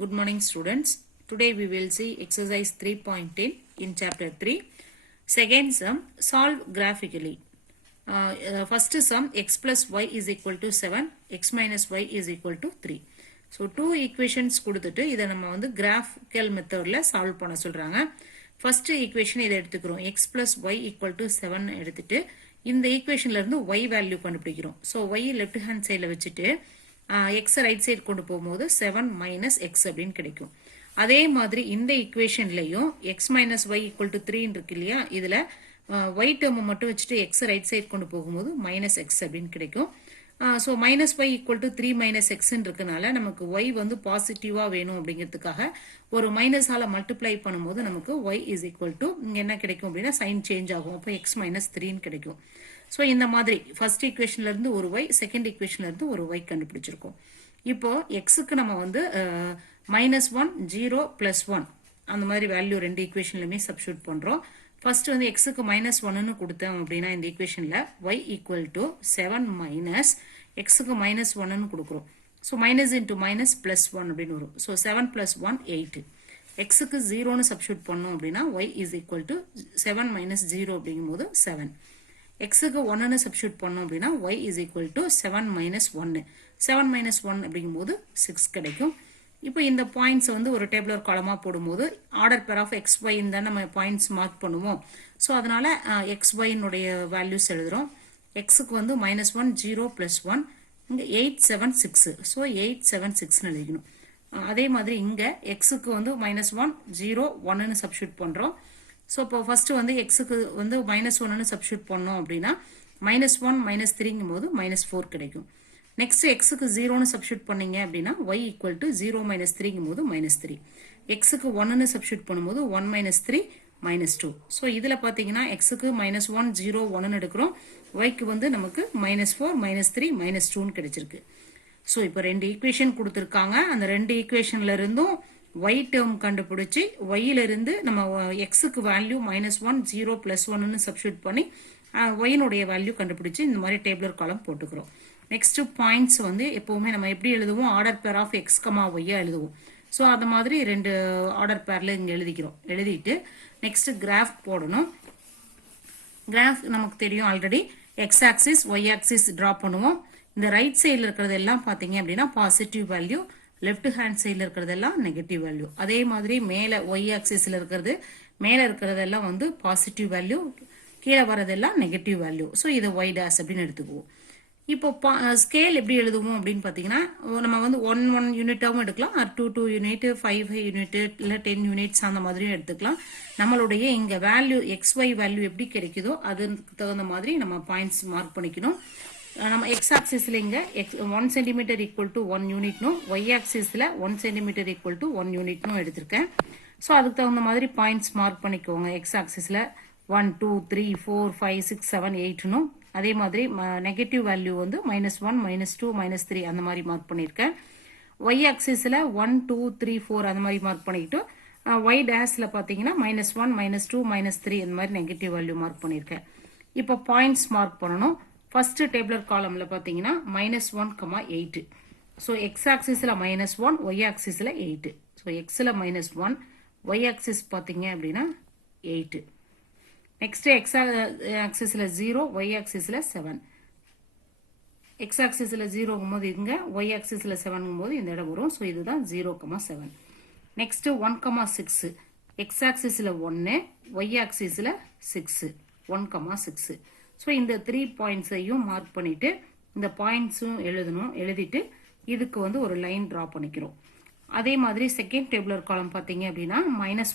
Good morning students. Today we will see exercise 3.10 in chapter 3. Second sum, solve graphically. First sum, x plus y is equal to 7, x minus y is equal to 3. So two equations கொடுத்துட்டு இதை நம்ம வந்து graphical methodல solve பண்ண சொல்றாங்க. First equation இதை எடுத்துக்கிறோம். x plus y equal to 7 எடுத்துட்டு இந்த equationல இருந்து y value கண்டுபிடிக்கிறோம். So y left hand sideல வச்சுட்டு x ரைட் சைடு கொண்டு போகும்போது 7 மைனஸ் எக்ஸ் அப்படின்னு கிடைக்கும். அதே மாதிரி இந்த ஈக்குவேஷன்லையும் X minus Y equal to 3 இருக்கு இல்லையா, இதுல ஒய் டேர்ம் மட்டும் வச்சுட்டு எக்ஸ் ரைட் சைடு கொண்டு போகும்போது மைனஸ் எக்ஸ் அப்படின்னு கிடைக்கும். So minus Y equal to 3 minus எக்ஸ்ன்னு இருக்கனால நமக்கு ஒய் வந்து பாசிட்டிவா வேணும் அப்படிங்கிறதுக்காக ஒரு மைனஸால மல்டிப்ளை பண்ணும்போது நமக்கு ஒய் இஸ் ஈக்குவல் டு இங்க என்ன கிடைக்கும் அப்படின்னா சைன் சேஞ்ச் ஆகும். அப்போ எக்ஸ் மைனஸ் 3ன்னு கிடைக்கும். ஸோ இந்த மாதிரி ஃபர்ஸ்ட் ஈக்குவேஷன்ல இருந்து ஒரு ஒய், செகண்ட் ஈக்குவேஷன்ல இருந்து ஒரு ஒய் கண்டுபிடிச்சிருக்கோம். இப்போ எக்ஸுக்கு நம்ம வந்து -1 0 +1 அந்த மாதிரி வேல்யூ ரெண்டு ஈக்குவேஷன்லயுமே சப்ஸ்டிட்யூட் பண்றோம். ஃபர்ஸ்ட் வந்து எக்ஸுக்கு -1ன்னு கொடுத்தோம் அப்படின்னா இந்த ஈக்குவேஷன்ல ஒய் ஈக்குவல் டு 7 மைனஸ் எக்ஸுக்கு -1ன்னு கொடுக்குறோம். ஸோ மைனஸ் இன்டூ மைனஸ் +1 அப்படின்னு வரும். ஸோ 7 + 1 8. எக்ஸுக்கு 0ன்னு சப்ஸ்டிட்யூட் பண்ணோம் அப்படின்னா Y is equal to 7 minus 0 அப்படிங்கும்போது 7. எக்ஸுக்கு 1ன்னு சப்ஸ்டிட்யூட் பண்ணோம் அப்படின்னா y is equal to 7 minus 1. 7 minus 1 அப்படிங்கும்போது 6 கிடைக்கும். இப்போ இந்த பாயிண்ட்ஸ் வந்து ஒரு டேபிளர் காலமா போடும்போது ஆர்டர் பேர் ஆஃப் எக்ஸ் ஒய்ன்னு தான் நம்ம பாயிண்ட்ஸ் மார்க் பண்ணுவோம். ஸோ அதனால எக்ஸ் ஒய்னுடைய வேல்யூஸ் எழுதுறோம். எக்ஸுக்கு வந்து -1 0 +1 இங்கே 8 7 6. ஸோ 8 7 6ன்னு எழுதிக்கணும். அதே மாதிரி இங்கே எக்ஸுக்கு வந்து -1 0 1ன்னு சப்ஸ்டிட்யூட் பண்றோம். ஸோ இப்போ ஃபர்ஸ்ட் வந்து எக்ஸுக்கு வந்து -1ன்னு சப்ஸ்டிட்யூட் பண்ணோம் அப்படின்னா -1 -3ங்கும் போது -4 கிடைக்கும். நெக்ஸ்ட் எக்ஸுக்கு 0ன்னு சப்ஸ்டிட்யூட் பண்ணீங்க அப்படின்னா y ஈக்குவல் டு 0 -3ங்கும் போது -3. எக்ஸுக்கு 1ன்னு சப்ஸ்டிட்யூட் பண்ணும்போது 1 -3 -2. ஸோ இதில் பார்த்தீங்கன்னா எக்ஸுக்கு -1 0 1ன்னு எடுக்கிறோம். ஒய்க்கு வந்து நமக்கு -4 -3 -2ன்னு கிடைச்சிருக்கு. ஸோ இப்போ ரெண்டு ஈக்குவேஷன் கொடுத்துருக்காங்க. அந்த ரெண்டு ஈக்குவேஷன்ல இருந்தும் y டேர்ம் கண்டுபிடிச்சி yல இருந்து நம்ம xக்கு வேல்யூ -1 0 +1ன்னு சப்ஸ்டிட்யூட் பண்ணி yனுடைய வேல்யூ கண்டுபிடிச்சி இந்த மாதிரி டேபிளர் காலம் போட்டுக்கிறோம். நெக்ஸ்ட் பாயிண்ட்ஸ் வந்து எப்பவுமே நம்ம எப்படி எழுதுவோம், order pair of x, y எழுதுவோம். ஸோ அந்த மாதிரி ரெண்டு ஆர்டர் பேர்ல இங்க எழுதிக்கிறோம். எழுதிட்டு நெக்ஸ்ட் கிராஃப் போடணும். கிராஃப் நமக்கு தெரியும் already, X axis Y axis draw பண்ணுவோம். இந்த ரைட் சைடில் இருக்கிறது எல்லாம் பார்த்தீங்க அப்படின்னா பாசிட்டிவ் வேல்யூ, லெஃப்ட் ஹேண்ட் சைடில் இருக்கிறதெல்லாம் நெகட்டிவ் வேல்யூ. அதே மாதிரி மேலே ஒய் ஆக்சிஸில் இருக்கிறது மேலே இருக்கிறதெல்லாம் வந்து பாசிட்டிவ் வேல்யூ, கீழே வரதெல்லாம் நெகட்டிவ் வேல்யூ. ஸோ இதை ஒய் டேஸ் அப்படின்னு எடுத்துக்குவோம். இப்போ ஸ்கேல் எப்படி எழுதுவோம் அப்படின்னு பார்த்தீங்கன்னா நம்ம வந்து 1 யூனிட்டாகவும் எடுக்கலாம், 2 யூனிட் 5 யூனிட் இல்லை 10 யூனிட்ஸ் அந்த மாதிரியும் எடுத்துக்கலாம். நம்மளுடைய இங்கே வேல்யூ எக்ஸ் ஒய் வேல்யூ எப்படி கிடைக்குதோ அதுக்கு தகுந்த மாதிரி நம்ம பாயிண்ட்ஸ் மார்க் பண்ணிக்கணும். நம்ம எக்ஸ் ஆக்சிஸ்ல இங்க 1 சென்டிமீட்டர் ஈக்குவல் டு 1 யூனிட்னும் ஒய் ஆக்சிஸ்ல 1 சென்டிமீட்டர் ஈக்குவல் டு 1 யூனிட்னும் எடுத்திருக்கேன். ஸோ அதுக்கு தகுந்த மாதிரி பாயிண்ட்ஸ் மார்க் பண்ணிக்கோங்க. எக்ஸ் ஆக்சிஸ்ல 1 2 3 4 5 6 7 8னும் அதே மாதிரி நெகட்டிவ் வேல்யூ வந்து -1 -2 -3 அந்த மாதிரி மார்க் பண்ணியிருக்கேன். ஒய் ஆக்சிஸ்ல 1 2 3 4 அந்த மாதிரி மார்க் பண்ணிக்கிட்டு ஒய் டேஷ்ல பார்த்தீங்கன்னா -1 -2 -3 இந்த மாதிரி நெகட்டிவ் வேல்யூ மார்க் பண்ணியிருக்கேன். இப்போ பாயிண்ட்ஸ் மார்க் பண்ணணும். ஃபர்ஸ்ட் டேபிளர் காலம்ல பார்த்தீங்கன்னா -1, 8. ஸோ எக்ஸ் ஆக்சிஸ்ல -1 ஒய் ஆக்சிஸ்ல 8. ஸோ எக்ஸ்ல -1 ஒய் ஆக்சிஸ் பார்த்தீங்க அப்படின்னா 8. நெக்ஸ்ட் எக்ஸ் ஆக்சிஸ்ல 0 ஒய் ஆக்சிஸ்ல 7. எக்ஸ் ஆக்சிஸ்ல 0ங்கும் போது இங்க ஒய் ஆக்சிஸ்ல 7ங்கும் போது இந்த இடம் வரும். ஸோ இதுதான் 0, 7. நெக்ஸ்ட் 1, 6 எக்ஸ் ஆக்சிஸ்ல 1 ஒய் ஆக்சிஸ்ல 6 1, 6. ஸோ இந்த 3 பாயிண்ட்ஸையும் மார்க் பண்ணிட்டு இந்த பாயிண்ட்ஸும் எழுதணும். எழுதிட்டு இதுக்கு வந்து ஒரு லைன் டிரா பண்ணிக்கிறோம். அதே மாதிரி செகண்ட் டேபிளர் காலம் பார்த்தீங்க அப்படின்னா -1,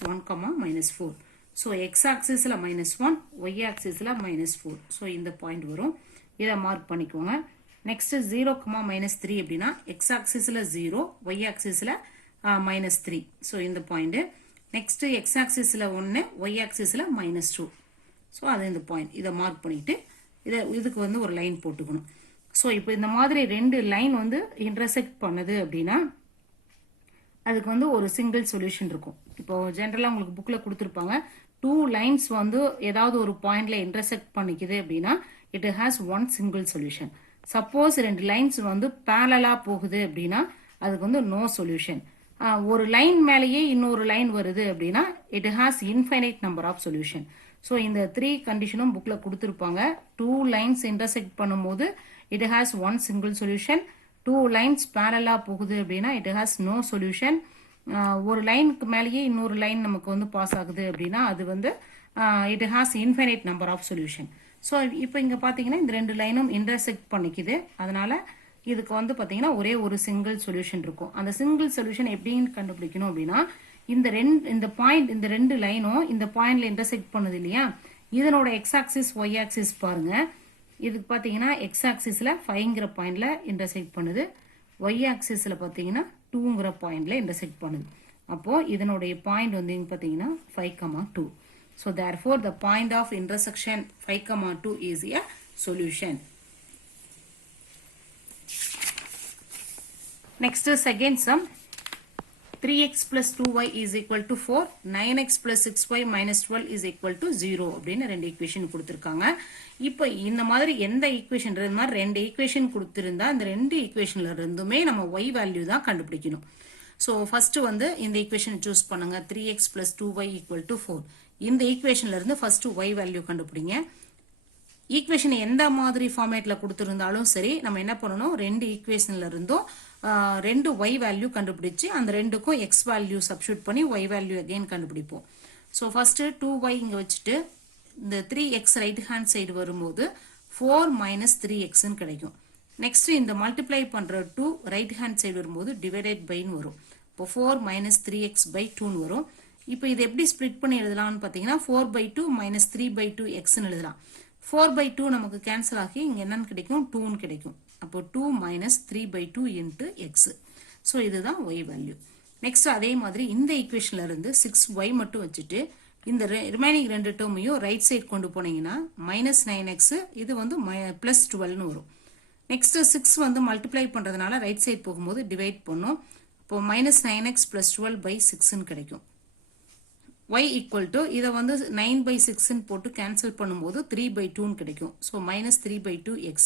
-4. ஸோ எக்ஸ் ஆக்சிஸ்ல -1 ஒய் ஆக்சிஸ்ல -4. ஸோ இந்த பாயிண்ட் வரும். இதை மார்க் பண்ணிக்கோங்க. நெக்ஸ்ட் 0, -3 அப்படின்னா எக்ஸ் ஆக்சிஸ்ல 0 ஒய் ஆக்சிஸ்ல -3. ஸோ இந்த பாயிண்ட். நெக்ஸ்ட் எக்ஸ் ஆக்சிஸ்ல 1 ஒய் ஆக்சிஸ்ல -2. ஸோ அது இந்த பாயிண்ட். இதை மார்க் பண்ணிட்டு இதுக்கு வந்து ஒரு லைன் போட்டுக்கணும். ஸோ இப்போ இந்த மாதிரி ரெண்டு லைன் வந்து இன்டர்செக்ட் பண்ணுது அப்படின்னா அதுக்கு வந்து ஒரு சிங்கிள் சொல்யூஷன் இருக்கும். இப்போ ஜென்ரலாக உங்களுக்கு புக்கில் கொடுத்துருப்பாங்க 2 லைன்ஸ் வந்து ஏதாவது ஒரு பாயிண்ட்ல இன்டர்செக்ட் பண்ணிக்குது அப்படின்னா it has 1 single solution. Suppose ரெண்டு லைன்ஸ் வந்து பேரலா போகுது அப்படின்னா அதுக்கு வந்து நோ சொல்யூஷன். ஒரு லைன் மேலேயே இன்னொரு லைன் வருது அப்படின்னா it has infinite number of solution. So இந்த 3 கண்டிஷனும் புக்கில் கொடுத்துருப்பாங்க. 2 லைன்ஸ் இன்டர்செக்ட் பண்ணும்போது it has one single solution. 2 lines பேரலாக போகுது அப்படின்னா இட் ஹாஸ் நோ சொல்யூஷன். ஒரு லைனுக்கு மேலேயே இன்னொரு லைன் நமக்கு வந்து பாஸ் ஆகுது அப்படின்னா அது வந்து it has infinite number of solution. So இப்போ இங்கே பார்த்தீங்கன்னா இந்த 2 லைனும் இன்டர்செக்ட் பண்ணிக்குது. அதனால இதுக்கு வந்து பார்த்தீங்கன்னா ஒரே ஒரு சிங்கிள் சொல்யூஷன் இருக்கும். அந்த சிங்கிள் சொல்யூஷன் எப்படின்னு கண்டுபிடிக்கணும் அப்படின்னா இந்த பாயிண்ட் இந்த 2 லைனும் இந்த பாயிண்ட்ல இன்டர்செக்ட் பண்ணுது இல்லையா, இதனோட எக்ஸ் ஆக்சிஸ் ஒய் ஆக்சிஸ் பாருங்க. இதுக்கு பார்த்தீங்கன்னா எக்ஸ் ஆக்சிஸ்ல 5ங்கிற பாயிண்ட்ல இன்டர்செக்ட் பண்ணுது, ஒய் ஆக்சிஸ்ல பார்த்தீங்கன்னா 2ங்கிற பாயிண்ட்ல இன்டர்செக்ட் பண்ணுது. அப்போ இதனுடைய பாயிண்ட் வந்து பார்த்தீங்கன்னா 5,2. So therefore the point of intersection 5,2 is a solution. Next second sum, 3x plus 2y is equal to 4, 9x plus 6y minus 12 is equal to 0 அப்படின்னு ரெண்டு ஈக்குவேஷன் கொடுத்துருக்காங்க. இப்போ இந்த மாதிரி எந்த ஈக்குவேஷன் மாதிரி ரெண்டு ஈக்குவேஷன் கொடுத்துருந்தா இந்த ரெண்டு ஈக்குவேஷன்ல இருந்துமே நம்ம y வேல்யூ தான் கண்டுபிடிக்கணும். ஸோ ஃபர்ஸ்ட் வந்து இந்த ஈக்குவேஷன் சூஸ் பண்ணுங்க, 3x plus 2y equal to 4. இந்த ஈக்குவேஷன்ல இருந்து ஃபர்ஸ்ட் y வேல்யூ கண்டுபிடிங்க. ஈக்குவேஷன் எந்த மாதிரி ஃபார்மேட்ல கொடுத்துருந்தாலும் சரி நம்ம என்ன பண்ணணும், ரெண்டு ஈக்குவேஷன்ல இருந்தும் ரெண்டு y வேல்யூ கண்டுபிடிச்சு அந்த ரெண்டுக்கும் x வேல்யூ சப்ஸ்டிட்யூட் பண்ணி y வேல்யூ அகைன் கண்டுபிடிப்போம். ஸோ ஃபர்ஸ்ட் 2y இங்க வச்சுட்டு இந்த 3x ரைட் ஹேண்ட் சைடு வரும்போது 4 minus 3x கிடைக்கும். நெக்ஸ்ட் இந்த மல்டிப்ளை பண்ற 2 ரைட் ஹேண்ட் சைடு வரும்போது டிவைடட் பைன்னு வரும். இப்போ 4 minus 3x by 2 வரும். இப்போ இது எப்படி ஸ்ப்ளிட் பண்ணி எழுதலாம்னு பார்த்தீங்கன்னா 4/2 minus 3/2 xன்னு எழுதலாம். 4/2 நமக்கு கேன்சல் ஆகி இங்க என்னன்னு கிடைக்கும், 2ன்னு கிடைக்கும். அப்போ 2 minus 3/2 into x. ஸோ இதுதான் y வேல்யூ. நெக்ஸ்ட் அதே மாதிரி இந்த ஈக்குவேஷன்ல இருந்து 6y மட்டும் வச்சுட்டு இந்த ரிமைனிங் ரெண்டு டேர்மையும் ரைட் சைடு கொண்டு போனீங்கன்னா -9x இது வந்து +12ன்னு வரும். நெக்ஸ்ட் 6 வந்து மல்டிப்ளை பண்றதுனால ரைட் சைடு போகும்போது டிவைட் பண்ணும். இப்போ -9x plus 12/6ன்னு கிடைக்கும். y equal to இதை வந்து 9/6ன்னு போட்டு கேன்சல் பண்ணும்போது 3/2ன்னு கிடைக்கும். ஸோ -3/2x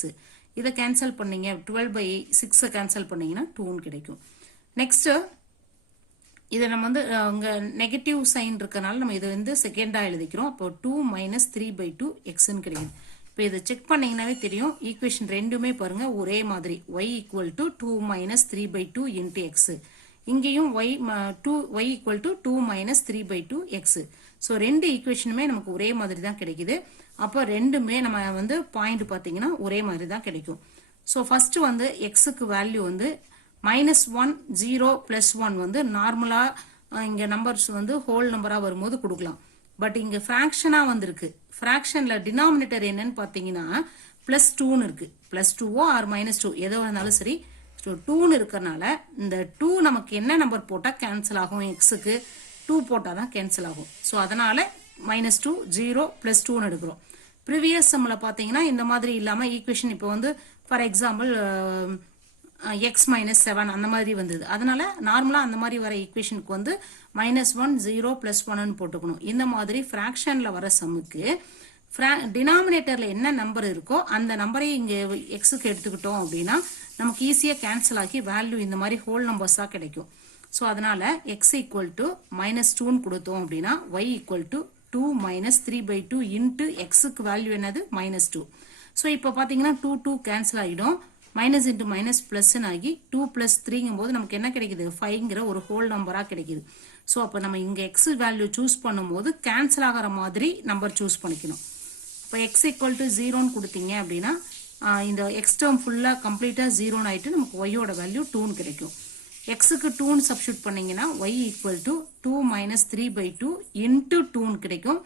இதை கேன்சல் பண்ணீங்க 12/6 கேன்சல் பண்ணீங்கன்னா 2ன்னு கிடைக்கும். நெக்ஸ்ட் இதை நம்ம வந்து அங்கே நெகட்டிவ் சைன் இருக்கனால நம்ம இதை வந்து செகண்டா எழுதிக்கிறோம். அப்போ 2 minus 3/2xன்னு கிடைக்கும். இப்போ இதை செக் பண்ணீங்கன்னாவே தெரியும், ஈக்குவேஷன் ரெண்டுமே பாருங்க ஒரே மாதிரி y equal to 2 minus 3/2 into x. இங்கேயும் y equal to 2 minus 3/2x. So ரெண்டு ஈக்குவேஷனுமே நமக்கு ஒரே மாதிரி தான் கிடைக்குது. அப்போ ரெண்டுமே நம்ம வந்து பாயிண்ட் பார்த்தீங்கன்னா ஒரே மாதிரி தான் கிடைக்கும். ஸோ ஃபர்ஸ்ட் வந்து எக்ஸுக்கு வேல்யூ வந்து -1 0 +1 வந்து நார்மலா இங்க நம்பர்ஸ் வந்து ஹோல் நம்பரா வரும்போது கொடுக்கலாம். பட் இங்க ஃபிராக்ஷனா வந்திருக்கு. ஃபிராக்ஷன்ல டினாமினேட்டர் என்னன்னு பார்த்தீங்கன்னா +2ன்னு இருக்கு. +2ஓ ஆர் -2 எதோ இருந்தாலும் சரி 2ன்னு இருக்கறனால இந்த 2 நமக்கு என்ன நம்பர் போட்டா கேன்சல் ஆகும், எக்ஸுக்கு 2 போட்டா தான் கேன்சல் ஆகும். ஸோ அதனால -2 0 +2ன்னு எடுக்கிறோம். ப்ரீவியஸ் சம்ல பார்த்தீங்கன்னா இந்த மாதிரி இல்லாம ஈக்குவேஷன் இப்போ வந்து ஃபார் எக்ஸாம்பிள் x -7 அந்த மாதிரி வந்தது. அதனால நார்மலா அந்த மாதிரி வர ஈக்குவேஷனுக்கு வந்து -1 0 +1ன்னு போட்டுக்கணும். இந்த மாதிரி ஃபிராக்ஷன்ல வர சம்முக்கு டினாமினேட்டர்ல என்ன நம்பர் இருக்கோ அந்த நம்பரை இங்க எக்ஸுக்கு எடுத்துக்கிட்டோம் அப்படின்னா நமக்கு ஈஸியா கேன்சல் ஆகி வேல்யூ இந்த மாதிரி ஹோல் நம்பர்ஸா கிடைக்கும். ஸோ அதனால x equal to -2ன்னு கொடுத்தோம் அப்படின்னா y equal to 2 minus 3/2 into xக்கு value என்னது -2. ஸோ இப்போ பார்த்தீங்கன்னா 2 2 கேன்சல் ஆகிடும், மைனஸ் இன்ட்டு மைனஸ் ப்ளஸ்ன்னு ஆகி 2 + 3ங்கும் போது நமக்கு என்ன கிடைக்குது, 5ங்கிற ஒரு ஹோல் நம்பராக கிடைக்குது. ஸோ அப்போ நம்ம இங்கே எக்ஸ் வேல்யூ சூஸ் பண்ணும்போது கேன்சல் ஆகிற மாதிரி நம்பர் சூஸ் பண்ணிக்கணும். இப்போ x equal to 0ன்னு கொடுத்தீங்க அப்படின்னா இந்த எக்ஸ் டேர்ம் ஃபுல்லாக கம்ப்ளீட்டாக 0ன்னு ஆகிட்டு நமக்கு ஒய்யோட வேல்யூ 2ன்னு கிடைக்கும். எக்ஸுக்கு 2ன்னு சப்ஸ்டியூட் பண்ணீங்கன்னா y equal to 2 minus 3/2 into 2ன்னு கிடைக்கும்.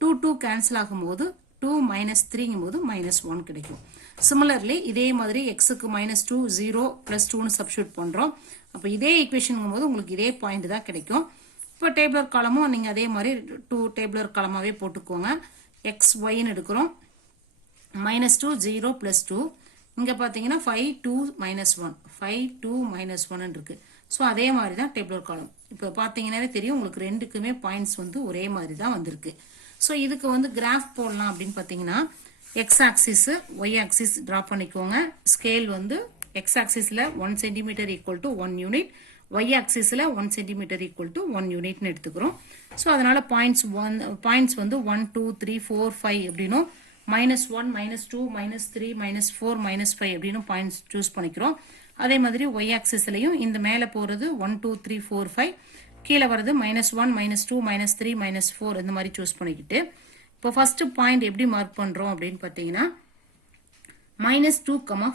2 2 கேன்சல் ஆகும்போது 2 minus 3ங்கும் போது -1 கிடைக்கும். சிமிலர்லி இதே மாதிரி எக்ஸுக்கு -2 0 + 2ன்னு சப்ஸ்டியூட் பண்ணுறோம். அப்போ இதே ஈக்குவேஷனுங்கும் போது உங்களுக்கு இதே பாயிண்ட் தான் கிடைக்கும். இப்போ டேபிளர் காலமும் நீங்கள் அதே மாதிரி 2 டேபிளர் காலமாகவே போட்டுக்கோங்க. xyன்னு எடுக்கிறோம். -2 0 + 2. இங்கே பார்த்தீங்கன்னா 5 2 -1 5 2 -1 இருக்கு. ஸோ அதே மாதிரி தான் டேபிளர் காலம். இப்போ பார்த்தீங்கன்னாவே தெரியும் உங்களுக்கு ரெண்டுக்குமே பாயிண்ட்ஸ் வந்து ஒரே மாதிரி தான் வந்திருக்கு. ஸோ இதுக்கு வந்து கிராஃப் போடலாம் அப்படின்னு பார்த்தீங்கன்னா X axis Y axis draw பண்ணிக்கோங்க. ஸ்கேல் வந்து எக்ஸ் ஆக்சிஸில் 1 cm = 1 யூனிட், y axisல 1 centimeter equal to 1 unit எடுத்துக்கிறோம். ஸோ அதனால பாயிண்ட்ஸ் வந்து 1 2 3 4 5 அப்படின்னும் -1 -2 -3 -4 -5 அப்படின்னு பாயிண்ட்ஸ் சூஸ் பண்ணிக்கிறோம். அதே மாதிரி y axisலயும் இந்த மேலே போகிறது 1 2 3 4 5 கீழே வருது -1 -2 -3 -4 இந்த மாதிரி சூஸ் பண்ணிக்கிட்டு இப்போ ஃபர்ஸ்ட் பாயிண்ட் எப்படி மார்க் பண்ணுறோம் அப்படின்னு பார்த்தீங்கன்னா -2,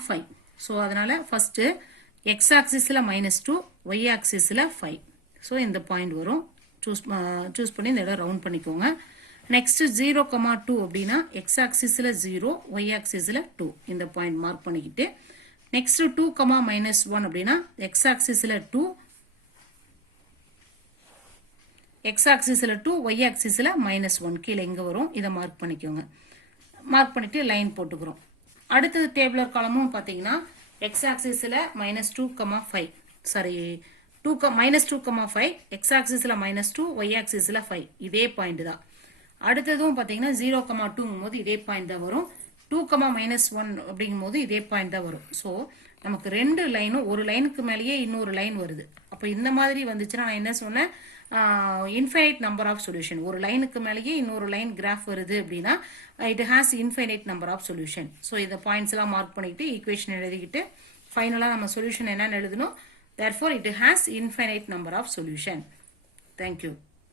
5. ஸோ அதனால ஃபர்ஸ்ட் x ஆக்சிஸில் -2 y ஆக்சிஸில் 5. ஸோ இந்த பாயிண்ட் வரும். சூஸ் பண்ணி இந்த இடம் ரவுண்ட் பண்ணிக்கோங்க. நெக்ஸ்ட் 0, 2 அப்படின்னா x ஆக்சிஸில் 0 y ஆக்சிஸில் 2 இந்த பாயிண்ட் மார்க் பண்ணிக்கிட்டு நெக்ஸ்ட் 2, -1 அப்படின்னா x ஆக்சிஸில் 2 x ஆக்சிஸில் 2 y ஆக்சிஸில் -1 கீழே இங்கே வரும். இதை மார்க் பண்ணிக்கோங்க. மார்க் பண்ணிட்டு லைன் போட்டுக்கிறோம். அடுத்தது டேபிளர் காலமும் பார்த்தீங்கன்னா x ஆக்சிஸில் -2, 5 சாரி -2, 5 x ஆக்சிஸில் -2 y ஆக்சிஸில் 5 இதே பாயிண்ட் தான். அடுத்ததும் பார்த்தீங்கன்னா 0, 2ங்கும் போது இதே பாயிண்ட் தான் வரும். 2, -1 அப்படிங்கும் போது இதே பாயிண்ட் தான் வரும். ஸோ நமக்கு ரெண்டு லைனும் ஒரு லைனுக்கு மேலேயே இன்னொரு லைன் வருது. அப்போ இந்த மாதிரி வந்துச்சுன்னா நான் என்ன சொன்னேன், இன்ஃபைனைட் நம்பர் ஆஃப் சொல்யூஷன். ஒரு லைனுக்கு மேலேயே இன்னொரு லைன் கிராஃப் வருது அப்படின்னா it has infinite number of solution. So இந்த பாயிண்ட்ஸ் எல்லாம் மார்க் பண்ணிக்கிட்டு ஈக்குவேஷன் எழுதிக்கிட்டு ஃபைனலாக நம்ம சொல்யூஷன் என்னன்னு எழுதணும். therefore it has infinite number of solution. Thank you.